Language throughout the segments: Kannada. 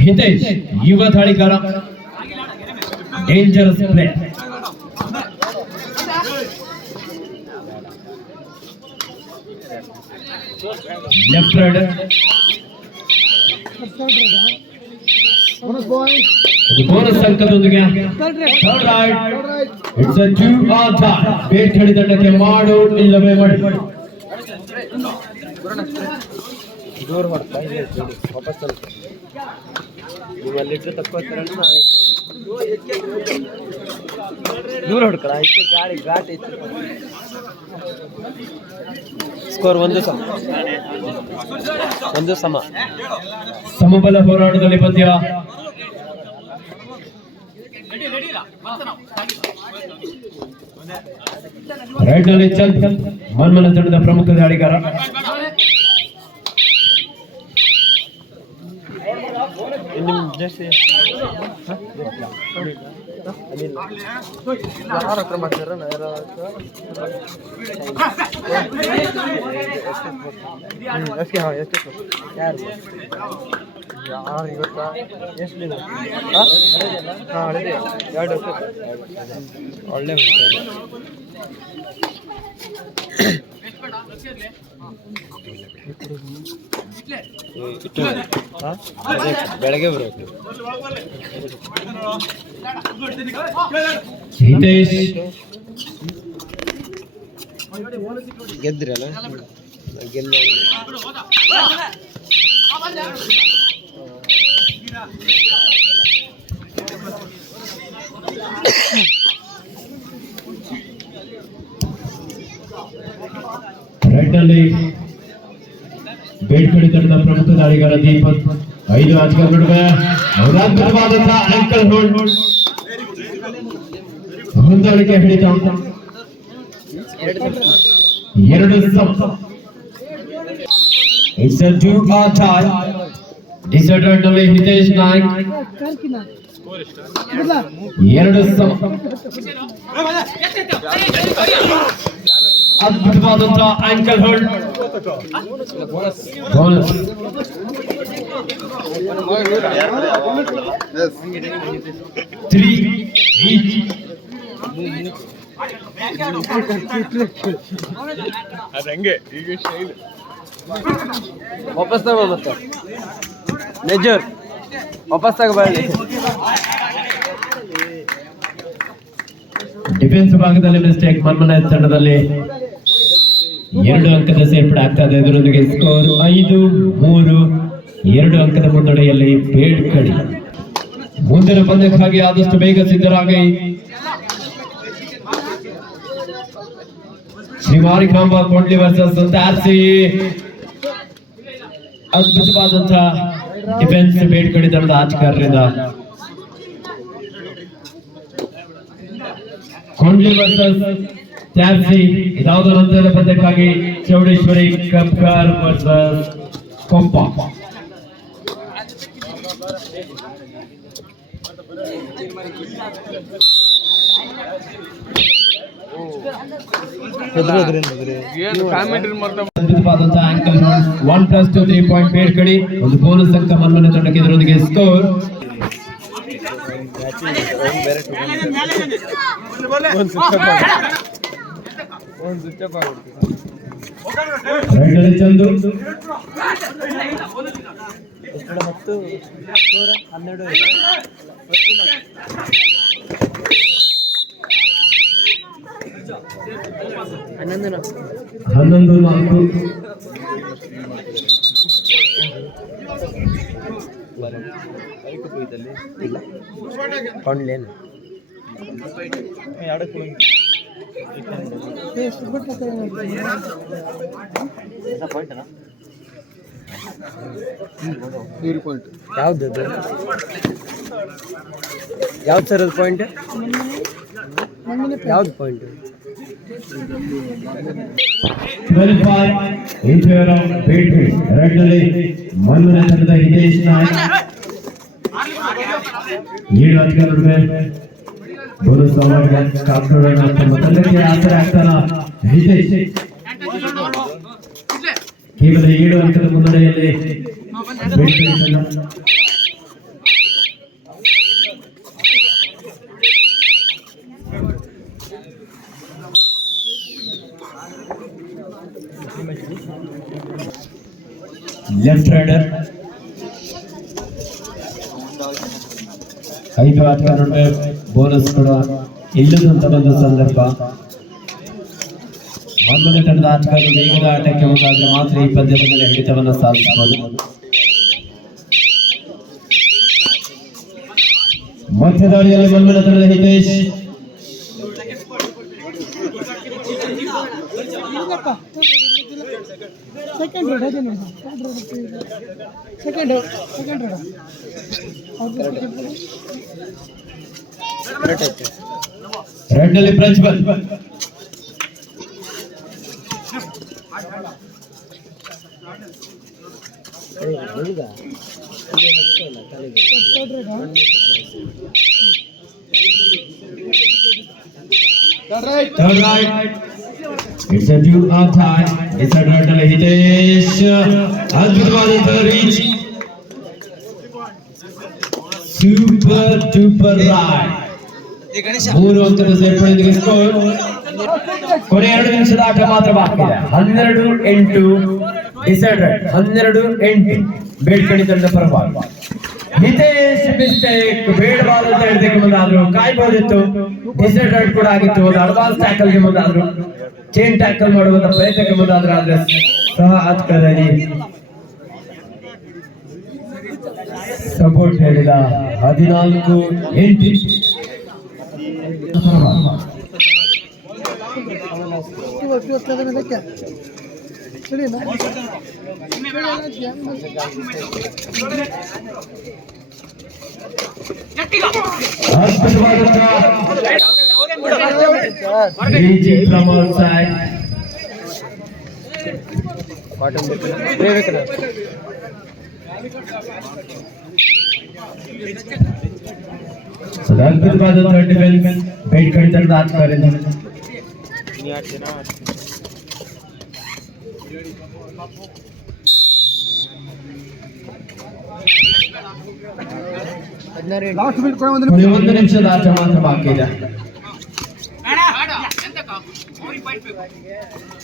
ಹಿತೇಶ್ ಯುವ ದಾಳಿಗಾರ dangerous player left raider bonus ಅಂಕದೊಂದಿಗೆ third raid it's a two on bait ಹಿಡಿದಂಡಕ್ಕೆ ಮಾಡು ಇಲ್ಲವೇ ಮಾಡಿ ದೂರ ಮಾಡ್ತಾ ಇದೆ ವಾಪಸ್ ತಲುಪು. ನೀವು ಅಲ್ಲಿಟ್ರೆ ತಕ್ಕೋತೀರಲ್ಲ ನಾವೇ ದೂರ ಹೊಡ್ಕಳ ಐತೆ ಗಾಳಿ, ಘಾಟ್ ಐತೆ. ಸ್ಕೋರ್ ಒಂದು ಸಮ. ಒಂದು ಸಮ. ಸಮಬಲ ಹೋರಾಟದಲ್ಲಿ ಪಂದ್ಯ. ರೈಟ್ನಲ್ಲಿ ಚಂದ್ ಮನ್ಮನ ತಂಡದ ಪ್ರಮುಖ ದಾಳಿಗಾರ. ನಿಮ್ಮ ಜರ್ಸಿ ಯಾರ ಹತ್ರ ಮಾಡ್ತಾರ ಯಾರು ಎಷ್ಟೇ ಹಾಂ ಯಾರು ಯಾರು ಇವತ್ತ ಎರಡು ಒಳ್ಳೆ ಬೆಳಗ್ಗೆ ಹಿತೇಶ್ ಗೆದ್ರಲ್ಲ ಗೆಲ್ಲ ರೈಟ್ ನಲ್ಲಿ ಬೇಡ್ಕಡಿ ತಂಡದ ಪ್ರಮುಖ ದಾಳಿಗಾರ ದೀಪಕ್ ಐದು ಆಟಗಾರ ನಡುವೆ ಅದ್ಭುತವಾದಂತಹ ಅಂಕಲ್ ಹೋಲ್ಡ್ ಹೊಂದಾಣಿಕೆ ಹಿಡಿತ ಎರಡು ಸಮ it's a do or die decide ರೈಟ್ನಲ್ಲಿ Hitesh Naik. ಎರಡು ಅದ್ಭುತವಾದಂತಹ ಆಂಕಲ್ ಹೋಲ್ಡ್ ತ್ರೀ ಶೈಲಿ. ವಾಪಸ್ ತಗೋ. ಮೆಜರ್. ವಾಪಸ್ ತಗೋಬಾರ್ದು ಡಿಫೆನ್ಸ್ ಭಾಗದಲ್ಲಿ ಮಿಸ್ಟೇಕ್ ಮನ್ಮನ ತಂಡದಲ್ಲಿ ಎರಡು ಅಂಕದ ಸೇರ್ಪಡೆ ಆಗ್ತಾ ಇದೆ. ಇದರೊಂದಿಗೆ ಸ್ಕೋರ್ ಐದು, ಮೂರು, ಎರಡು ಅಂಕದ ಮುನ್ನಡೆಯಲ್ಲಿ ಬೇಡ್ಕಡಿ. ಮುಂದಿನ ಪಂದ್ಯಕ್ಕಾಗಿ ಆದಷ್ಟು ಬೇಗ ಸಿದ್ಧರಾಗಿ. ಶ್ರೀ ಮಾರಿಕಾಂಬ ಕೊಂಡ್ಲಿ ವರ್ಸಸ್ ತಾರ್ಸಿ ಅದ್ಭುತವಾದಂತಹ ಡಿಫೆನ್ಸ್ ಬೇಡ್ಕಡಿ ತಂಡದ ಆಟಗಾರರಿಂದ ಕೊಂಡ್ಲಿ ವರ್ಸಸ್ ಟ್ಯಾಬ್ಸಿ ಇದಾವುದೋ ನಂತರದ ಪಂದ್ಯಕ್ಕಾಗಿ ಚೌಡೇಶ್ವರಿ ಕಬ್ಕಾರ್ ವರ್ಸಸ್ ಕೊಪ್ಪ ಅದ್ಭುತವಾದಂತಹ ankle one plus two three point Bedkadi ಒಂದು ಬೋನಸ್ ಅಂಕ ಮನ್ಮನೆ ತಂಡಕ್ಕೆ ಇದರೊಂದಿಗೆ ಸ್ಕೋರ್ ಚಂದು. ಹತ್ತು ನೂರ ಹನ್ನೆರಡು ಇದೆ. ಹತ್ತು ನಾಲ್ಕು. ಹನ್ನೊಂದು ನಾಲ್ಕು. ಯಾವ್ದು ಅದು? ಯಾವ್ದು ಸರ್ ಅದು ಪಾಯಿಂಟ್ ಯಾವ್ದು ಪಾಯಿಂಟ್ ಫೇವರ್ ಆಫ್ ಬೇಡ್ಕಡಿ ರೈಟ್ನಲ್ಲಿ ಮನ್ಮನೆ ತಂಡದ ಹಿತೇಶ್ ನಾಯಕ್ ಹಿತೇಶ್ ಕೇವಲ ಏಳು ಅಂಕದ ಮುನ್ನಡೆಯಲ್ಲಿ Thank ತಂಡ ಲೆಫ್ಟ್ ರೈಡರ್ ಐದು ಆಟಗಾರರಿಗೆ ಬೋನಸ್ ಕೊಡುವ ಇಲ್ಲದಂತ ಒಂದು ಸಂದರ್ಭ ಮೊದಲನೇ ತಂಡದ ಆಟಗಾರರು ವೇಗದ ಆಟಕ್ಕೆ ಮುಂದಾದ್ರೆ ಮಾತ್ರ ಈ ಪಂದ್ಯದ ಮೇಲೆ ಹಿಡಿತವನ್ನು ಸಾಧಿಸಬಹುದು ಮಧ್ಯದಾಳಿಯಲ್ಲಿ ಮಲ್ಮನ ತಂಡದ ಹಿತೇಶ್ ಸೆಕೆಂಡ್ ರೋಡ್ ಅದೇನು third road second second road correct ಐತೆ ರೆಡ್ ನಲ್ಲಿ ಪ್ರಜ್ವಲ್ ಏ, ಹೌದಾ ಇದು ಹತ್ತಲ್ಲ ತಲೆಗೆ third road Third right. It's a two out tie. It's a red ನಲ್ಲಿ ಹಿತೇಶ್ ಅದ್ಭುತವಾದಂತಹ ರೀಚ್ ಸೂಪರ್ ಡೂಪರ್ ರೈಡ್ ಮೂರು ಅಂಕದ ಸೇರ್ಪಡೆಯೊಂದಿಗೆ ಸ್ಕೋರ್ ಕೊನೆ ಎರಡು ನಿಮಿಷದ ಆಟ ಮಾತ್ರ ಬಾಕಿ ಇದೆ ಹನ್ನೆರಡು ಎಂಟು ಡಿಸೈಡೆಡ್ ಹನ್ನೆರಡು ಎಂಟು ಬೇಡ್ಕಣಿ ತಂಡ ಪರವಾಗಿ ಹಿತೇಶ್ ಮಿಸ್ಟೇಕ್ ಬೇಡವಾದಂತ ಹೇಳಿದಕ್ಕೆ ಮುಂದಾದ್ರು ಕಾಯ್ಬೋದಿತ್ತು ಡಿಸೈಡೆಡ್ ಕೂಡ ಆಗಿತ್ತು, ಒಂದು ಅಡ್ವಾನ್ಸ್ ಟ್ಯಾಕಲ್ಗೆ ಮುಂದಾದ್ರು, ಚೇನ್ ಟ್ಯಾಕಲ್ ಮಾಡುವಂತ ಪ್ರಯತ್ನಕ್ಕೆ ಮುಂದಾದ್ರು ಆದ್ರೆ ಸಹ ಆತ್ಕದಲ್ಲಿ ಸಪೋರ್ಟ್ ಹೇಳಿದ ಹದಿನಾಲ್ಕು, ಎಂಟು. ಇವತ್ತು ಇವತ್ತು ಅದಕ್ಕೆ चलिए ना बॉटम ग्रे कलर सदांकुल बेट खड़ी तक दांत करें ಹದಿನಾರು ಲಾಸ್ಟ್ ಮಿನಿಟ್ ಕೊಡ ಒಂದು ಕೊನೆ ಒಂದು ನಿಮಿಷದ ಆಟ ಮಾತ್ರ ಬಾಕಿ ಇದೆ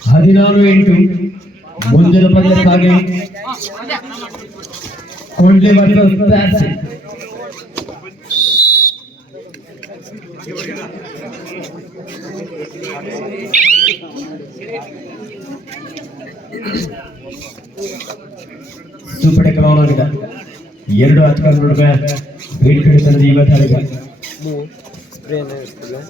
ಹದಿನಾರು ಎಂಟು ಮುಂದಿನ ಪಂದ್ಯಕ್ಕಾಗಿ ಕೊಂಡ್ಲಿ ವರ್ಸಸ್ ಪ್ಲಾಸಿ ಸೂಪರ್ ಕ್ರೌನ್ ಆಗಿದೆ. ಎರಡು ಆಟಗಾರರ ನಡುವೆ ಬೀಟ್ ಕಡಿತದ ಇವತ್ತಾಗಿದೆ ಮೂರು ಸ್ಪ್ರೇ ಇರ್ತದೆ